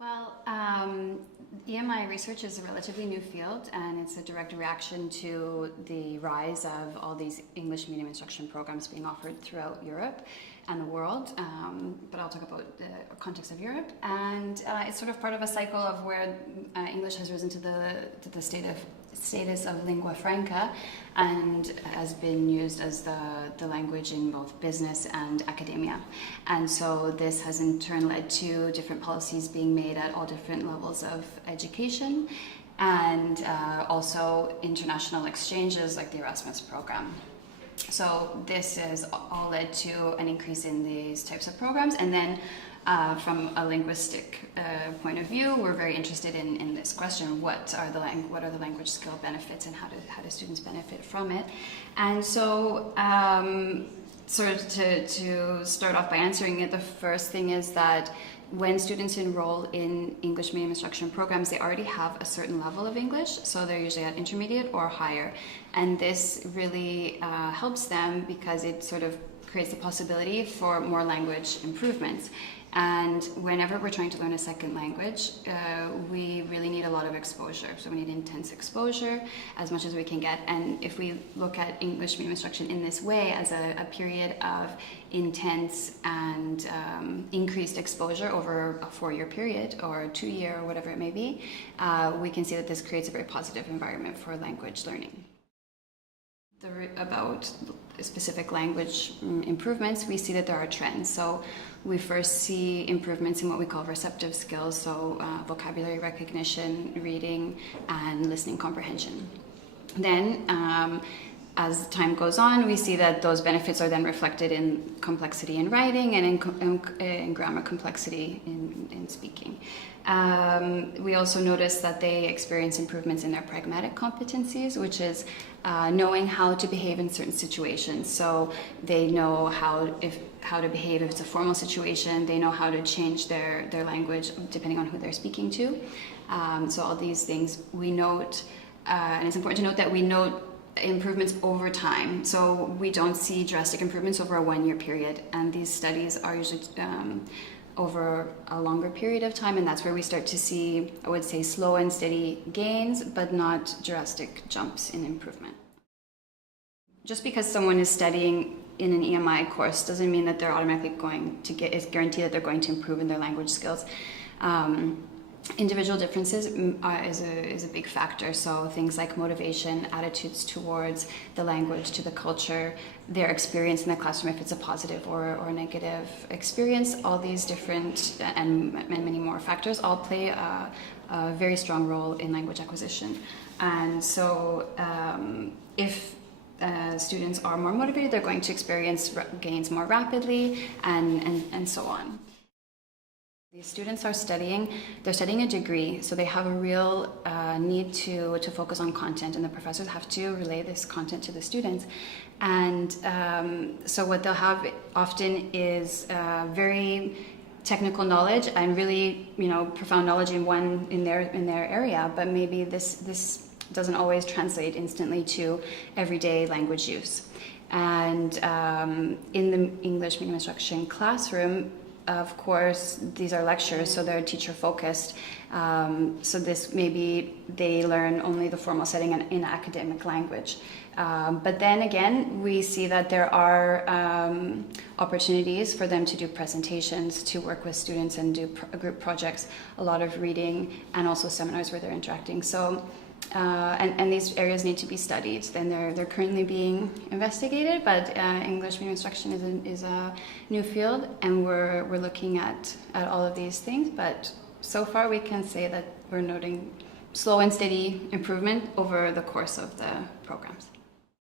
Well, EMI research is a relatively new field, and it's a direct reaction to the rise of all these English medium instruction programs being offered throughout Europe and the world. But I'll talk about the context of Europe, and it's sort of part of a cycle of where English has risen to the status of lingua franca, and has been used as the language in both business and academia. And so this has in turn led to different policies being made at all different levels of education, and also international exchanges like the Erasmus program. So this has all led to an increase in these types of programs. And then from a linguistic point of view, we're very interested in this question: what are the language skill benefits, and how do students benefit from it? And so sort of to start off by answering it, the first thing is that when students enroll in English medium instruction programs, they already have a certain level of English, so they're usually at intermediate or higher. And this really helps them because it sort of creates the possibility for more language improvements. And whenever we're trying to learn a second language, we really need a lot of exposure. So we need intense exposure as much as we can get. And if we look at English medium instruction in this way, as a period of intense and increased exposure over a 4-year period or a 2-year or whatever it may be, we can see that this creates a very positive environment for language learning. About specific language improvements, we see that there are trends. So we first see improvements in what we call receptive skills, so vocabulary recognition, reading, and listening comprehension. Then, as time goes on, we see that those benefits are then reflected in complexity in writing and in grammar complexity in speaking. We also notice that they experience improvements in their pragmatic competencies, which is knowing how to behave in certain situations. So they know how to behave if it's a formal situation. They know how to change their language depending on who they're speaking to. So all these things we note, and it's important to note that we note improvements over time. So we don't see drastic improvements over a 1-year period, and these studies are usually over a longer period of time, and that's where we start to see, I would say, slow and steady gains, but not drastic jumps in improvement. Just because someone is studying in an EMI course doesn't mean that they're automatically going to it's guaranteed that they're going to improve in their language skills. Individual differences is a big factor. So things like motivation, attitudes towards the language, to the culture, their experience in the classroom, if it's a positive or negative experience, all these different and many more factors all play a very strong role in language acquisition. And so if students are more motivated, they're going to experience gains more rapidly, and so on. These students are they're studying a degree, so they have a real need to focus on content, and the professors have to relay this content to the students. And so what they'll have often is very technical knowledge and really, profound knowledge in their area, but maybe this doesn't always translate instantly to everyday language use. And in the English medium instruction classroom, of course, these are lectures, so they're teacher focused. So this maybe they learn only the formal setting in academic language. But then again, we see that there are opportunities for them to do presentations, to work with students and do group projects, a lot of reading, and also seminars where they're interacting. So and these areas need to be studied. Then they're currently being investigated, but English medium instruction is a new field, and we're looking at all of these things. But so far we can say that we're noting slow and steady improvement over the course of the programs.